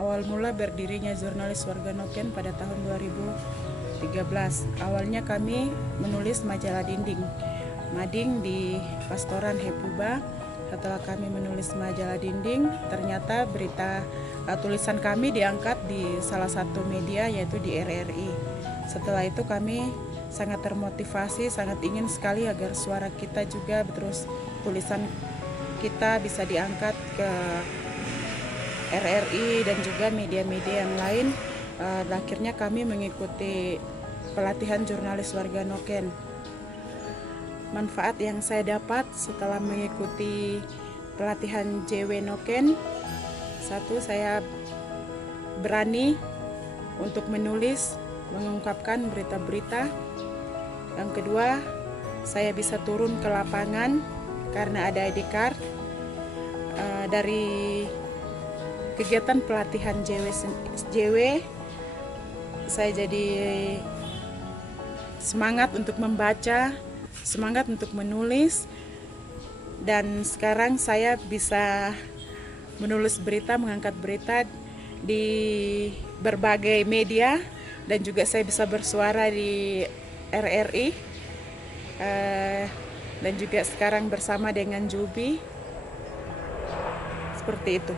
awal mula berdirinya Jurnalis Warga Noken pada tahun 2013. Awalnya kami menulis majalah dinding, mading di Pastoran Hepuba. Setelah kami menulis majalah dinding, ternyata tulisan kami diangkat di salah satu media, yaitu di RRI. Setelah itu kami sangat termotivasi, sangat ingin sekali agar suara kita juga, terus tulisan kita bisa diangkat ke RRI dan juga media-media yang lain. Akhirnya kami mengikuti pelatihan Jurnalis Warga Noken. Manfaat yang saya dapat setelah mengikuti pelatihan JW Noken, satu, saya berani untuk menulis, mengungkapkan berita-berita. Yang kedua, saya bisa turun ke lapangan karena ada ID card. Dari kegiatan pelatihan JW, saya jadi semangat untuk membaca, semangat untuk menulis, dan sekarang saya bisa menulis berita, mengangkat berita di berbagai media, dan juga saya bisa bersuara di RRI, dan juga sekarang bersama dengan Jubi. Seperti itu.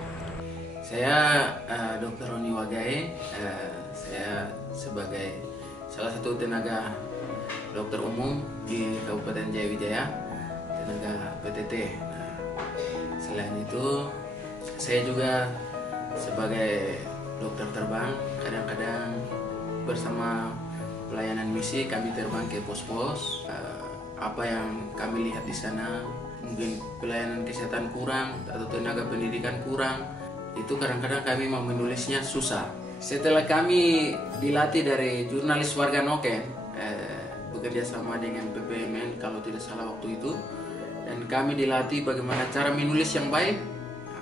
Saya Dr. Roni Wagae, saya sebagai salah satu tenaga dokter umum di Kabupaten Jayawijaya, tenaga PTT. Selain itu, saya juga sebagai dokter terbang, kadang-kadang bersama pelayanan misi kami terbang ke pos-pos. Apa yang kami lihat di sana, mungkin pelayanan kesehatan kurang atau tenaga pendidikan kurang, itu kadang-kadang kami mau menulisnya susah. Setelah kami dilatih dari Jurnalis Warga Noken, bekerja sama dengan PPMN kalau tidak salah waktu itu, dan kami dilatih bagaimana cara menulis yang baik.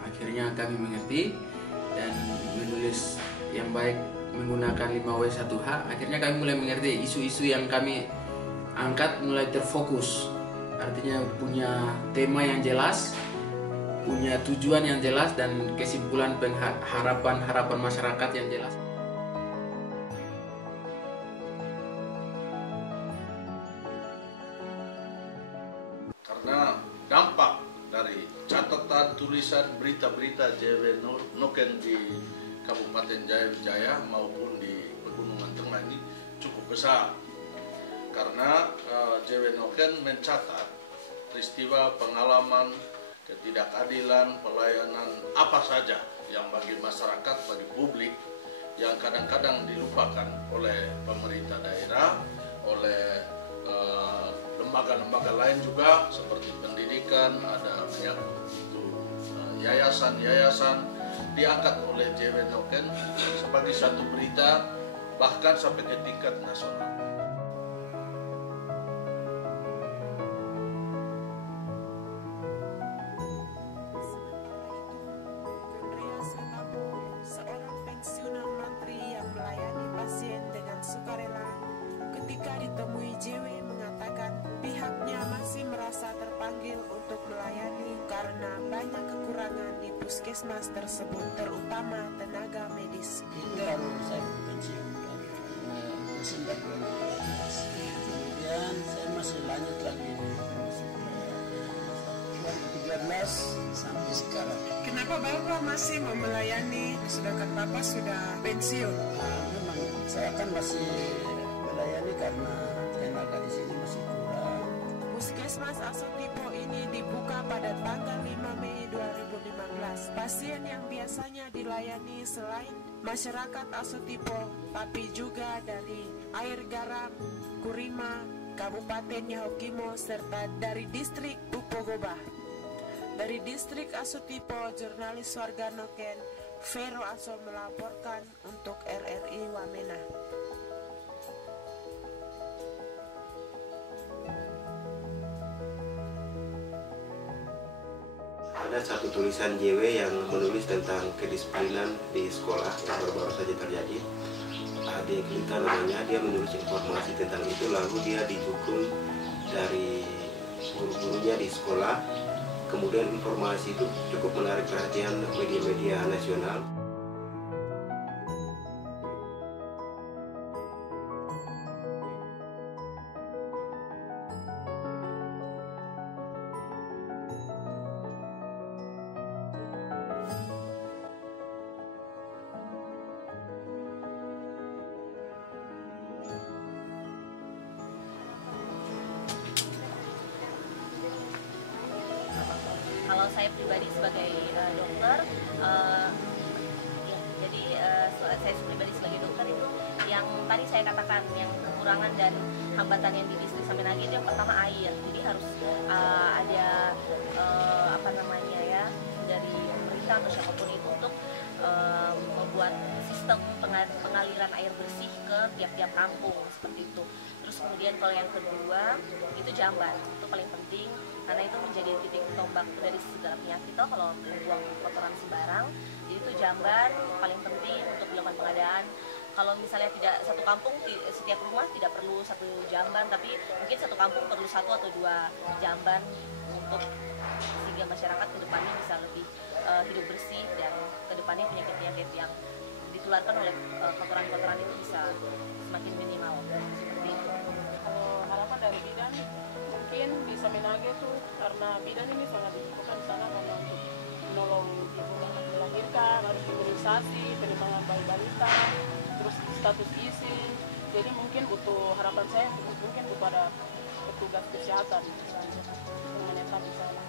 Akhirnya kami mengerti dan menulis yang baik menggunakan 5W1H. Akhirnya kami mulai mengerti isu-isu yang kami angkat mulai terfokus, artinya punya tema yang jelas, punya tujuan yang jelas, dan kesimpulan harapan masyarakat yang jelas. Karena dampak dari catatan tulisan berita-berita JW Noken di Kabupaten Jayawijaya maupun di Pegunungan Tengah ini cukup besar. Karena JW Noken mencatat peristiwa, pengalaman, ketidakadilan, pelayanan apa saja yang bagi masyarakat, bagi publik, yang kadang-kadang dilupakan oleh pemerintah daerah, oleh lembaga-lembaga lain juga seperti pendidikan, ada itu yayasan-yayasan, diangkat oleh JW Noken sebagai satu berita bahkan sampai ke tingkat nasional. Seorang pensiunan mantri yang melayani pasien dengan sukarela, ketika ditemui JW mengatakan pihaknya masih merasa terpanggil untuk melayani karena banyak kekurangan di puskesmas tersebut, terutama tenaga medis. Itu harus saya pensiun Desember 2012. Kemudian saya masih lanjut lagi di 2013 sampai sekarang. Kenapa Bapak masih mau melayani sedangkan Bapak sudah pensiun? Memang saya kan masih melayani karena tenaga di sini masih kurang. Puskesmas Asotipo ini dibuka pada tanggal 5 Mei 2015. Pasien yang biasanya dilayani selain masyarakat Asotipo, tapi juga dari Air Garam, Kurima, Kabupaten Yahukimo, serta dari distrik Upogoba. Dari distrik Asotipo, Jurnalis Warga Noken, Vero Aso melaporkan untuk RRI Wamena. Ada satu tulisan JW yang menulis tentang kedisiplinan di sekolah yang baru-baru saja terjadi. Ade Klita namanya, dia menulis informasi tentang itu, lalu dia didukung dari guru-gurunya di sekolah. Kemudian informasi itu cukup menarik perhatian media-media nasional. saya pribadi sebagai dokter, ya, jadi saya pribadi sebagai dokter itu yang tadi saya katakan, yang kekurangan dan hambatan yang di distrik Saminage itu yang pertama air. Jadi harus ada dari pemerintah atau siapapun itu untuk membuat sistem pengaliran air bersih ke tiap-tiap kampung seperti itu. Terus kemudian kalau yang kedua itu jamban, itu paling penting karena itu menjadi titik tombak dari segala penyakit kalau membuang kotoran sembarang. Jadi itu jamban paling penting untuk dilakukan pengadaan. Kalau misalnya tidak satu kampung, setiap rumah tidak perlu satu jamban, tapi mungkin satu kampung perlu 1 atau 2 jamban untuk sehingga masyarakat kedepannya bisa lebih hidup bersih dan kedepannya penyakit-penyakit yang ditularkan oleh kotoran-kotoran itu bisa semakin minimal. Seperti itu. Kalau harapan dari bidan mungkin di Saminage tuh karena bidan ini sangat dibutuhkan di sana karena untuk menolong ibu anak melahirkan, harus imunisasi, pengembangan bayi balita, terus status gizi. Jadi mungkin butuh harapan saya mungkin kepada petugas kesehatan misalnya yang menetap di sana.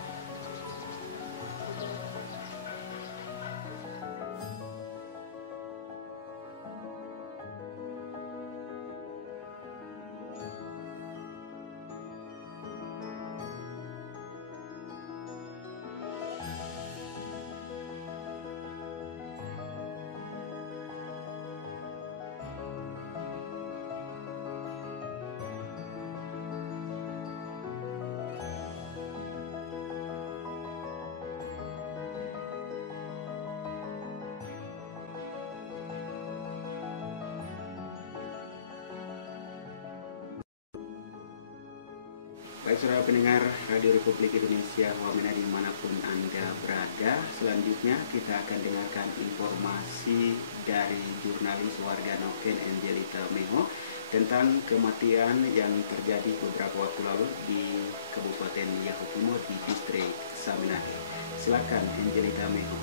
Baik saudara pendengar Radio Republik Indonesia Wamena dimanapun Anda berada, selanjutnya kita akan dengarkan informasi dari jurnalis warga Noken Angelita Meho tentang kematian yang terjadi beberapa waktu lalu di Kabupaten Yahukimo di distrik Saminage. Silakan Angelita Meho.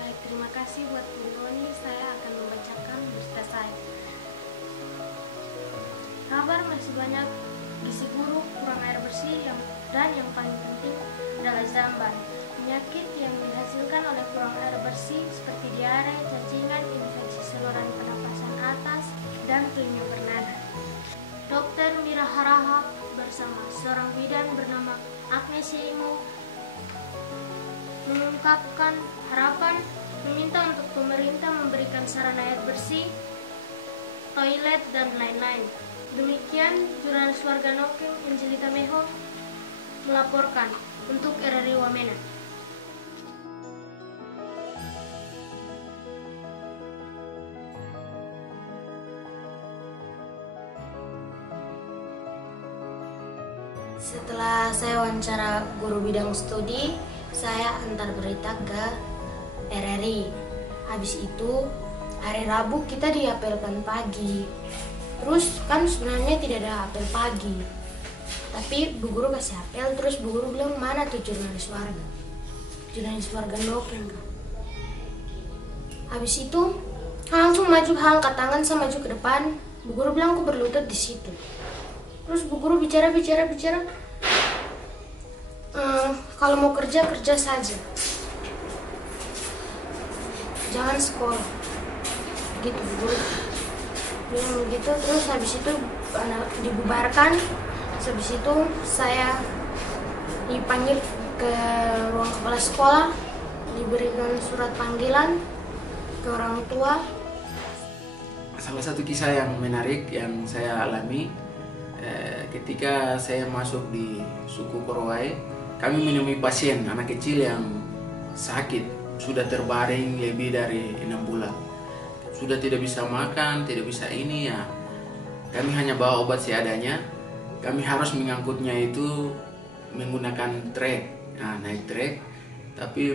Baik, terima kasih buat Bu Roni. Saya akan membacakan berita saya. Kabar masih banyak gizi buruk, kurang air bersih, dan yang paling penting adalah jamban. Penyakit yang dihasilkan oleh kurang air bersih seperti diare, cacingan, infeksi saluran pernapasan atas, dan telinga bernanah. Dr. Mira Harahap bersama seorang bidan bernama Agnes Imo mengungkapkan harapan meminta untuk pemerintah memberikan sarana air bersih, toilet, dan lain-lain. Demikian jurnalis warga Noken Angelita Meho melaporkan untuk RRI Wamena. Setelah saya wawancara guru bidang studi, saya antar berita ke RRI. Habis itu hari Rabu kita diapelkan pagi. Terus kan sebenarnya tidak ada apel pagi, tapi Bu Guru kasih apel. Terus Bu Guru bilang, mana tuh jurnalis warga Noken kan. Habis itu langsung maju, angkat tangan sama maju ke depan. Bu Guru bilang aku berlutut di situ. Terus Bu Guru bicara. Kalau mau kerja saja, jangan sekolah. Gitu Bu Guru bilang begitu. Terus habis itu dibubarkan. Habis itu saya dipanggil ke ruang kepala sekolah, diberikan surat panggilan ke orang tua. Salah satu kisah yang menarik yang saya alami ketika saya masuk di suku Korowai, kami menemui pasien anak kecil yang sakit, sudah terbaring lebih dari 6 bulan. Sudah tidak bisa makan, tidak bisa ini ya. Kami hanya bawa obat seadanya. Kami harus mengangkutnya itu menggunakan trek. Nah, naik trek. Tapi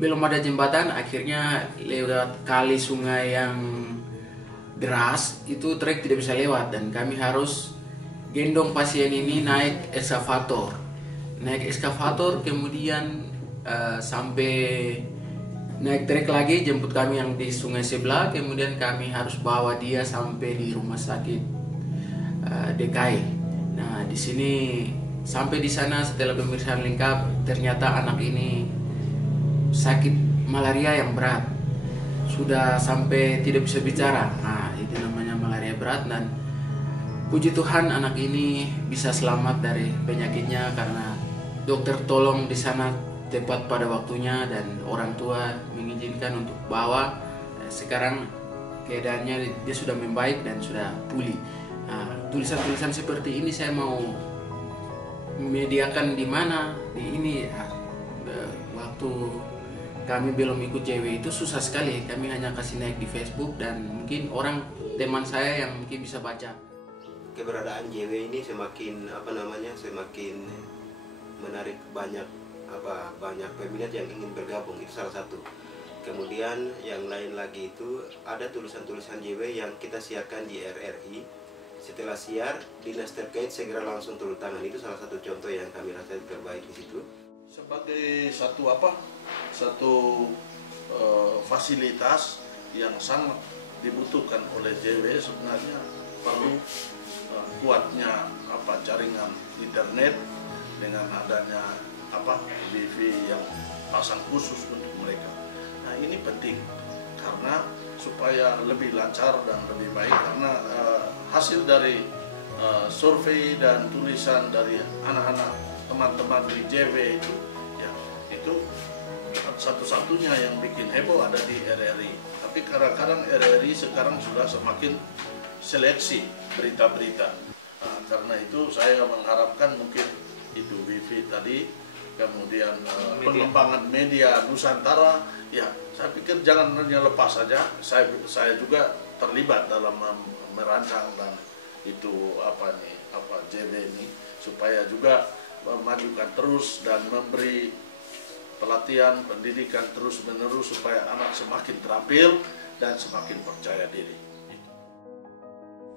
belum ada jembatan, akhirnya lewat kali sungai yang deras, itu trek tidak bisa lewat dan kami harus gendong pasien ini naik eskavator. Naik eskavator kemudian sampai naik trek lagi jemput kami yang di sungai sebelah, kemudian kami harus bawa dia sampai di rumah sakit DKI. Nah, di sini sampai di sana setelah pemeriksaan lengkap ternyata anak ini sakit malaria yang berat, sudah sampai tidak bisa bicara. Nah, itu namanya malaria berat, dan puji Tuhan anak ini bisa selamat dari penyakitnya karena dokter tolong di sana tepat pada waktunya dan orang tua mengizinkan untuk bawa. Sekarang keadaannya dia sudah membaik dan sudah pulih. Nah, tulisan-tulisan seperti ini saya mau mediakan di mana? Di ini waktu kami belum ikut JW itu susah sekali. Kami hanya kasih naik di Facebook dan mungkin orang teman saya yang mungkin bisa baca. Keberadaan JW ini semakin semakin menarik banyak peminat yang ingin bergabung, itu salah satu. Kemudian yang lain lagi itu ada tulisan-tulisan JW yang kita siarkan di RRI. Setelah siar, dinas terkait segera langsung turun tangan. Itu salah satu contoh yang kami rasa terbaik di situ. Sebagai satu fasilitas yang sangat dibutuhkan oleh JW, sebenarnya perlu kuatnya jaringan internet dengan adanya wifi yang pasang khusus untuk mereka. Nah, ini penting karena supaya lebih lancar dan lebih baik, karena hasil dari survei dan tulisan dari anak-anak teman-teman di JW itu satu-satunya yang bikin heboh ada di RRI. Tapi kadang-kadang RRI sekarang sudah semakin seleksi berita-berita. Nah, karena itu saya saya mungkin itu wifi tadi, kemudian pengembangan media Nusantara, ya saya pikir jangan hanya lepas saja. Saya juga terlibat dalam merancang dan itu JW ini supaya juga memajukan terus dan memberi pelatihan pendidikan terus menerus supaya anak semakin terampil dan semakin percaya diri.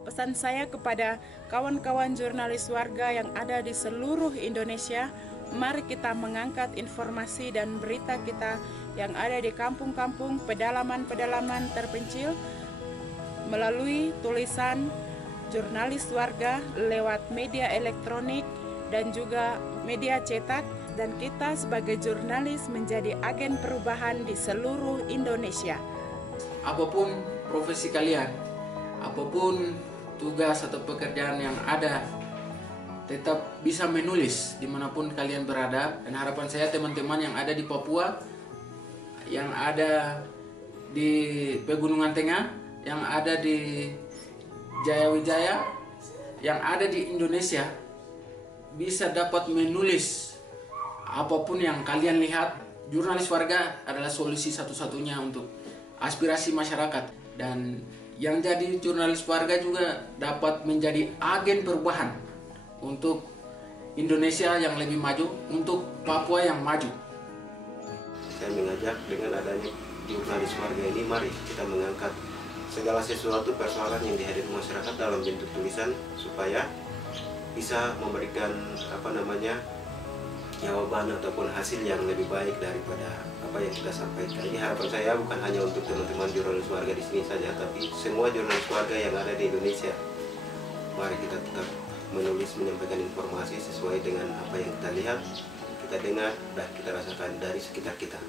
Pesan saya kepada kawan-kawan jurnalis warga yang ada di seluruh Indonesia, mari kita mengangkat informasi dan berita kita yang ada di kampung-kampung, pedalaman-pedalaman terpencil melalui tulisan jurnalis warga lewat media elektronik dan juga media cetak, dan kita sebagai jurnalis menjadi agen perubahan di seluruh Indonesia. Apapun profesi kalian, apapun tugas atau pekerjaan yang ada, tetap bisa menulis dimanapun kalian berada. Dan harapan saya teman-teman yang ada di Papua, yang ada di Pegunungan Tengah, yang ada di Jayawijaya, yang ada di Indonesia, bisa dapat menulis apapun yang kalian lihat. Jurnalis warga adalah solusi satu-satunya untuk aspirasi masyarakat, dan yang jadi jurnalis warga juga dapat menjadi agen perubahan untuk Indonesia yang lebih maju, untuk Papua yang maju. Saya mengajak dengan adanya jurnalis warga ini, mari kita mengangkat segala sesuatu persoalan yang dihadapi masyarakat dalam bentuk tulisan supaya bisa memberikan jawaban ataupun hasil yang lebih baik daripada apa yang kita sampaikan. Ini harapan saya bukan hanya untuk teman-teman jurnalis warga di sini saja, tapi semua jurnalis warga yang ada di Indonesia. Mari kita tetap menulis, menyampaikan informasi sesuai dengan apa yang kita lihat, kita dengar, dan kita rasakan dari sekitar kita.